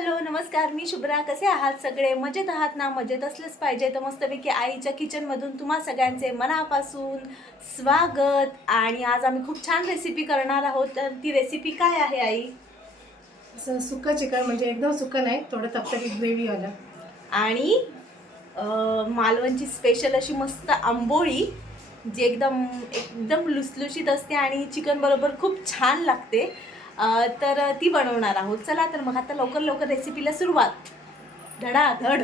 Hello नमस्कार. मी शुभ्रा. कसे आहात सगळे? मजेत आहात ना? मजेत असलेच पाहिजे. तर मस्तपैकी आईच्या किचनमधून तुम्हा सगळ्यांचे मनापासून स्वागत. आणि आज आम्ही खूप छान रेसिपी करणार आहोत. तर ती रेसिपी काय आहे आई? असं सुक्कं चिकन म्हणजे एकदम सुक्कं नाही थोडं तपतकीत ग्रेव्ही आलं आणि अं, मालवणची स्पेशल अशी मस्त आंबोळी जी एकदम एकदम लुसलुशीत असते आणि चिकन बरोबर खूप छान लागते. तर ती बनवणार आहोत. चला तर मग आता लवकर लवकर रेसिपीला सुरुवात. धडा धड.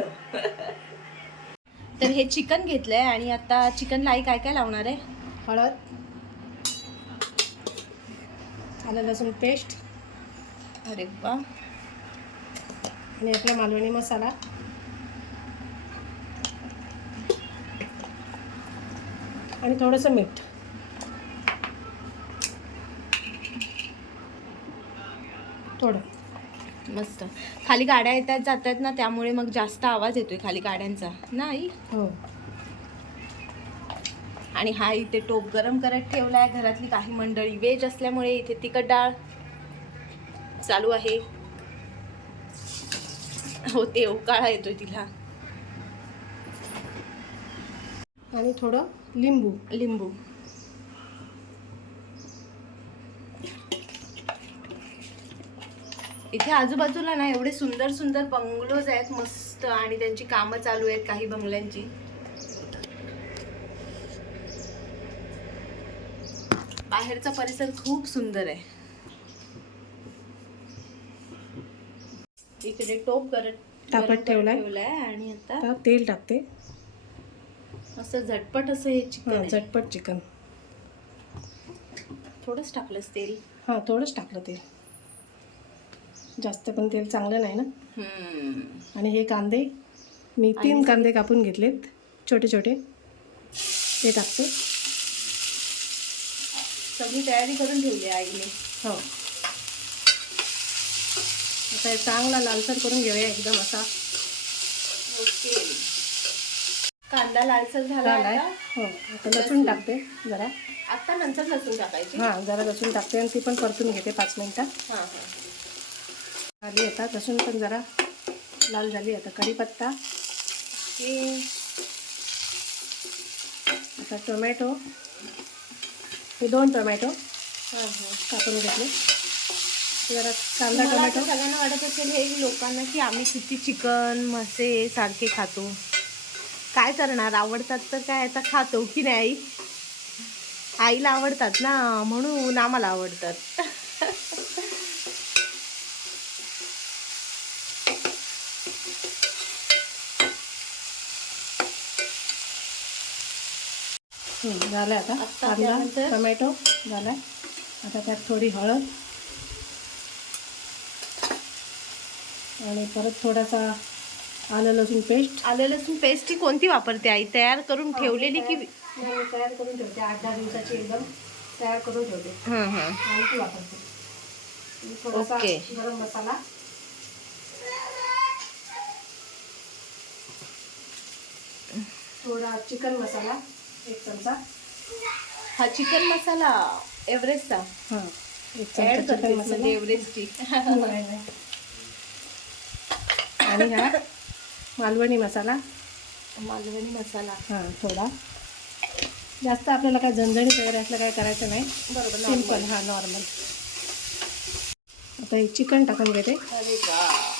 तर हे चिकन घेतलंय आणि आता चिकनला आई काय काय लावणार आहे? हळद आलं लसूण पेस्ट. अरे बा आणि आपला मालवणी मसाला. आणि थोडंसं मीठ. थोडं. मस्त. खाली गाड्या येतात जातात ना त्यामुळे मग जास्त आवाज येतोय खाली गाड्यांचा. नाही? हो. आणि हा इथे टोप गरम करत ठेवलाय. घरातली काही मंडळी वेज असल्यामुळे इथे तिखट डाळ चालू आहे. हो ते उकाळा येतोय तिला. आणि थोडं लिंबू. लिंबू. इथे आजूबाजूला ना एवढे सुंदर सुंदर बंगलोज आहेत मस्त आणि त्यांची कामं चालू आहेत काही बंगल्यांची. बाहेरचा परिसर खूप सुंदर आहे. इकडे टोप करत तापत ठेवलाय. ठेवलाय. आणि आता तेल टाकते. असं झटपट असं हे चिकन. झटपट चिकन. थोडंच टाकलंस तेल. हां थोडंच टाकलं तेल. जास्त पण तेल चांगलं नाही ना. आणि हे कांदे मी तीन कांदे कापून घेतलेत. छोटे छोटे. ते टाकते. सगळी तयारी करून ठेवली आईने. हो. आता हे चांगला लालसर करून घेऊया एकदम असा. ओके. कांदा लालसर झाला हो. आता लसूण टाकते जरा. आता नंतर लसूण टाकायची. हां जरा लसूण टाकते आणि ती पण परतून घेते पाच मिनटं हां हां. आली आता लसूण पण जरा लाल झाली आता कढीपत्ता ओके आता टोमॅटो. हे दोन टोमॅटो हां हां. कापून घेतले. जरा कांदा टोमॅटो. सगळ्यांना वाटत असेल हे लोकांना की आम्ही किती चिकन मासे सारखे खातो. काय करणार? आवडतात तर काय आता खातो की नाही? आई आईला आवडतात ना म्हणून आम्हाला आवडतात. झालं आता. कांदा? टोमॅटो झालाय. आता त्यात थोडी हळद. आणि परत थोडासा आलं लसूण पेस्ट. आलं लसूण पेस्ट ही कोणती वापरते आई? तयार करून ठेवलेली की तयार करून ठेवते. आठ दहा दिवसाची एकदम तयार करून ठेवते. हं हं. आणि ती वापरते थोडासा. गरम मसाला. थोडा चिकन मसाला. एक चमचा. हा चिकन मसाला एव्हरेस्टचा. हां एक ऍड करते चिकन मसाला म्हणजे एव्हरेस्टची. नाही, नाही. आणि हा मालवणी मसाला? मालवणी मसाला. हां थोडा. जास्त आपल्याला काय झणझणीत वगैरे असलं काय करायचं नाही. बरोबर सिंपल हा नॉर्मल आता हे चिकन टाकून घेते. अरे वा.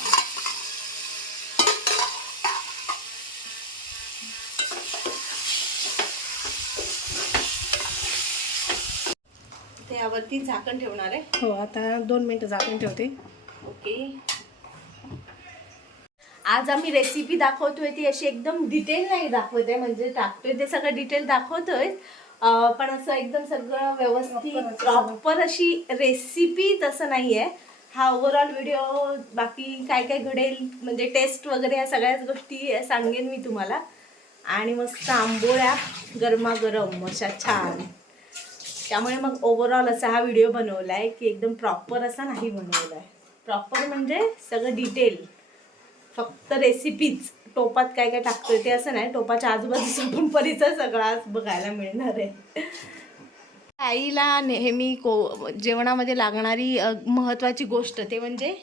ते यावरती झाकण ठेवणार आहे. हो आता दोन मिनटं झाकून ठेवते. ओके. आज आम्ही रेसिपी दाखवतोय ती अशी एकदम डिटेल नाही दाखवते म्हणजे टाकतोय ते सगळं डिटेल दाखवतोय. पण असं एकदम सगळं व्यवस्थित प्रॉपर अशी रेसिपी तसं नाहीये. हा ओव्हरऑल व्हिडिओ बाकी काय काय घडेल म्हणजे टेस्ट वगैरे या सगळ्याच गोष्टी सांगेन मी तुम्हाला. आणि मस्त आंबोळ्या गरमागरम अशा छान. त्यामुळे मग ओव्हरऑल असा हा व्हिडिओ बनवलाय की एकदम प्रॉपर असा नाही बनवलाय. प्रॉपर म्हणजे सगळं डिटेल फक्त रेसिपीच टोपात काय काय टाकतोय ते असं नाही. टोपाच्या आजूबाजूचा पण परिसर सगळा आज बघायला मिळणार आहे. आईला नेहमी को जेवणामध्ये लागणारी महत्वाची गोष्ट ते म्हणजे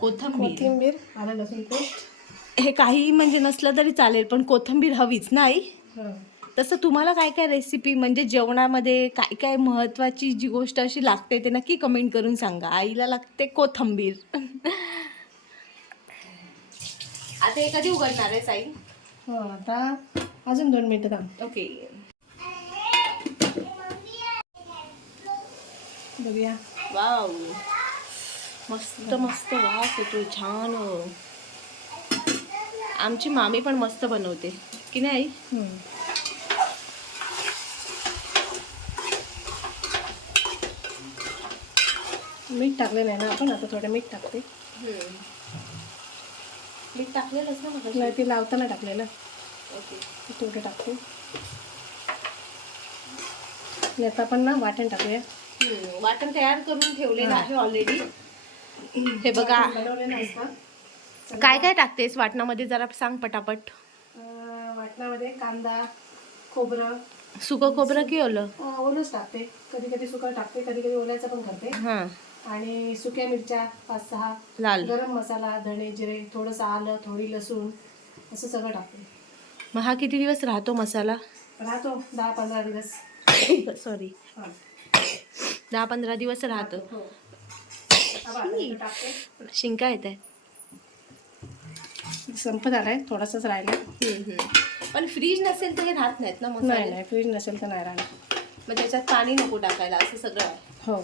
कोथंबीर. कोथिंबीर आलं लसूण पेस्ट. हे काही म्हणजे नसलं तरी चालेल पण कोथंबीर हवीच नाही हां. तसं तुम्हाला काय काय रेसिपी म्हणजे जेवणामध्ये काय काय महत्त्वाची जी गोष्ट अशी लागते ते नक्की कमेंट करून सांगा. आईला लागते कोथंबीर. आता हे कधी उघडणार आहे साई? हो आता अजून दोन मिनटं थांब. ओके बघूया. वाव मस्त मस्त. वास येतो छान. आमची मामी पण मस्त बनवते. की नाही आई? हम्म. मीठ टाकलं नाही ना आपण आता थोडं मीठ टाकते. मीठ टाकलेलंच ना मग नाही ते लावताना टाकलेलं. ओके. थोडं टाकते. आणि आता आपण ना वाटण टाकूया. वाटण तयार करून ठेवलेलं आहे ऑलरेडी हे बघा. काय काय टाकतेस वाटणामध्ये? जरा सांग पटापट. वाटणामध्ये कांदा खोबरं. सुकं खोबरं की ओलं? ओलंच टाकते. कधी कधी सुकं टाकते कधी कधी ओल्याचं पण करते. हां. आणि सुक्या मिरच्या पाच सहा लाल. गरम मसाला धणे जिरे थोडंसं आलं थोडी लसूण असं सगळं टाकते मग हा किती दिवस राहतो मसाला? राहतो दहा पंधरा दिवस. सॉरी हां. दहा पंधरा दिवस राहतो. हो. आता आता इथं टाकते. शिंका येत आहे. संपत आलाय थोडासाच राहिला पण फ्रीज नसेल तर हे राहत नाहीत ना मसाले? नाही फ्रीज नसेल तर नाही राहणार. मग त्याच्यात पाणी नको टाकायला असं सगळं आहे. हो.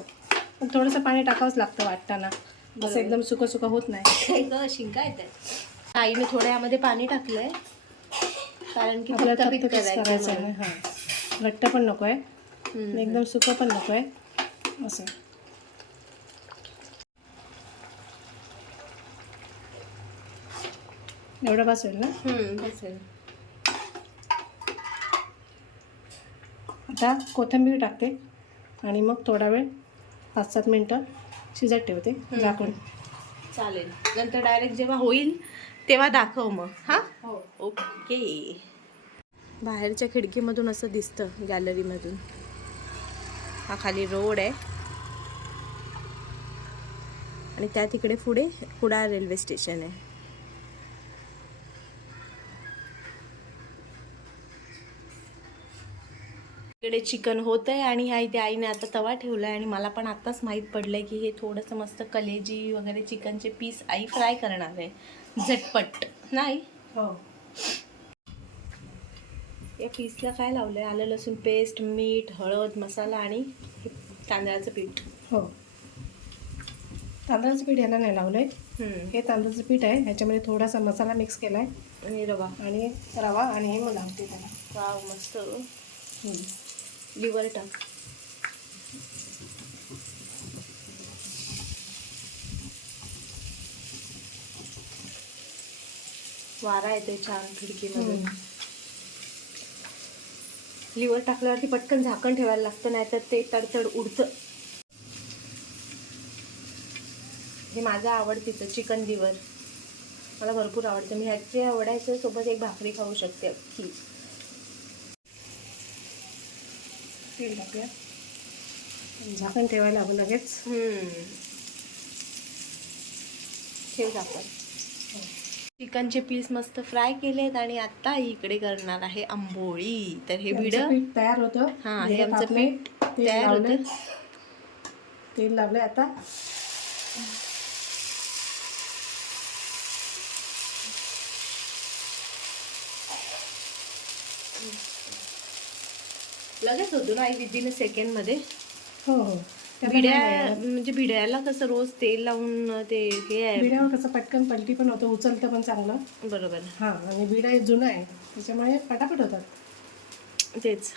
पण थोडंसं पाणी टाकावंच लागतं वाटताना. असं एकदम सुकं सुकं होत नाही. शिंका येत आहे आईने थोड्या यामध्ये पाणी कारण की आपल्याला करायचं करायचं आहे. ना हां. घट्ट पण नको आहे एकदम सुकं पण नको आहे असं. एवढं बस होईल ना? बस आहे. आता कोथिंबीर टाकते. आणि मग थोडा वेळ पाच सात मिनटं शिजत ठेवते. झाकून चालेल. नंतर डायरेक्ट जेव्हा होईल तेव्हा दाखव मग. हां? हो. ओके. बाहेरच्या खिडकीमधून असं दिसतं गॅलरीमधून हा खाली रोड आहे. आणि त्या तिकडे पुढे कुडाळ रेल्वे स्टेशन आहे. इकडे चिकन होत आहे आणि ह्या इथे आईने आता तवा ठेवला आहे आणि मला पण आत्ताच माहीत पडलं आहे की हे थोडंसं मस्त कलेजी वगैरे चिकनचे पीस आई फ्राय करणार आहे. झटपट. नाही? हो. या पीसला काय लावलं आहे आलं लसूण पेस्ट मीठ हळद मसाला आणि तांदळाचं पीठ. हो. तांदळाचं पीठ ह्याला नाही लावलं आहे हे तांदळाचं पीठ आहे. ह्याच्यामध्ये थोडासा मसाला मिक्स केला आहे आणि रवा. आणि रवा आणि हे मग लावते त्याला. वाव मस्त. लिव्हर टाक वारा येतोय छान खिडकीमधून हम्म. लिव्हर टाकल्यावरती पटकन झाकण ठेवायला लागतं नाहीतर ते तडतड उडतं. हे माझं आवडतीचं चिकन लिव्हर. मला भरपूर आवडतं. मी ह्याच्या वड्याच्या सोबत एक भाकरी खाऊ शकते अख्खी. तेल टाकूया झाकण ठेवायला हवं लगेच. ठेव झाकण. चिकनचे पीस मस्त फ्राय केलेत आणि आता इकडे करणार आहे आंबोळी. तर हे पीठ तयार होतं. हा, हे हे आमचं पीठ तयार. होतं. तेल लावलंय आता. लगेच होतो ना आई विदिन सेकंडमध्ये. हो हो. भिड्या. म्हणजे भिड्याला कसं रोज तेल लावून ते हे आहे. बिड्यावर कसं पटकन पलटी पण होतं उचलतं पण चांगलं. बरोबर. हा आणि बिडा हे जुनं आहे. त्याच्यामुळे पटापट होतात. तेच.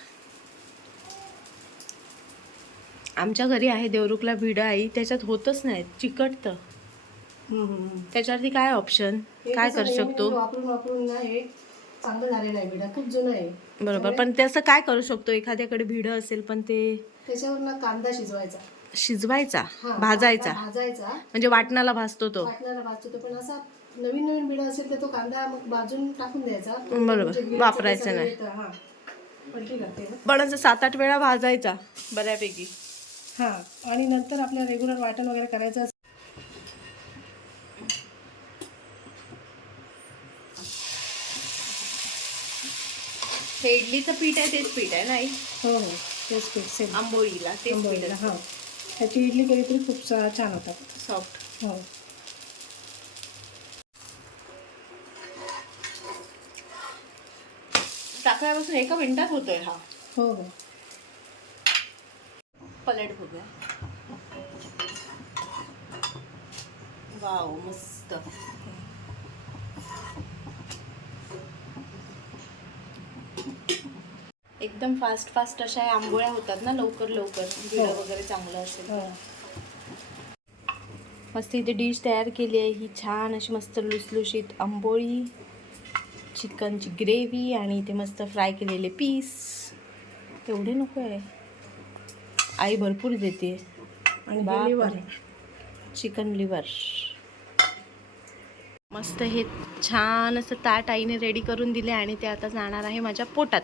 आमच्या घरी आहे देवरुखला भिड आई. त्याच्यात होतच नाही चिकटतं. त्याच्यावरती काय ऑप्शन काय करू शकतो? वापरून वापरून ना हे चांगलं झालेलं आहे बिडा खूप जुनं आहे. बरोबर पण त्याचं काय करू शकतो? एखाद्याकडे भिड असेल पण ते त्याच्यावर ना कांदा शिजवायचा. शिजवायचा? हा, भाजायचा कांदा भाजायचा? म्हणजे वाटणाला भाजतो तो? वाटणाला भाजतो पण असा नवीन नवीन बिडा असेल तर तो कांदा मग भाजून टाकून द्यायचा. बरोबर. म्हणजे वापरायचं ते नाही. येतं, हा. पलटी लागते ना. पण असं सात आठ वेळा भाजायचा बऱ्यापैकी. हा आणि नंतर आपल्या रेग्युलर वाटण वगैरे करायचं हे इडलीचं पीठ आहे तेच पीठ आहे नाही हो हो तेच पीठ सेम आंबोळीला तेच पीठ आंबोळीला हां. त्याची इडली केली तरी खूप छान होतात. सॉफ्ट हो. टाकल्यापासून एका मिनिटात होतोय हा. हो हो. पलट बघूया वाव मस्त. एकदम फास्ट फास्ट अशा आंबोळ्या होतात ना लवकर लवकर. हो. वगैरे चांगलं असेल हो. मस्त इथे डिश तयार केली आहे. ही छान अशी मस्त लुसलुशीत आंबोळी चिकनची ग्रेव्ही आणि इथे मस्त फ्राय केलेले पीस एवढे नको आहे. आई भरपूर देते. आणि लिव्हर चिकन लिव्हर मस्त हे छान असं ताट आईने रेडी करून दिले आणि ते आता जाणार आहे माझ्या पोटात.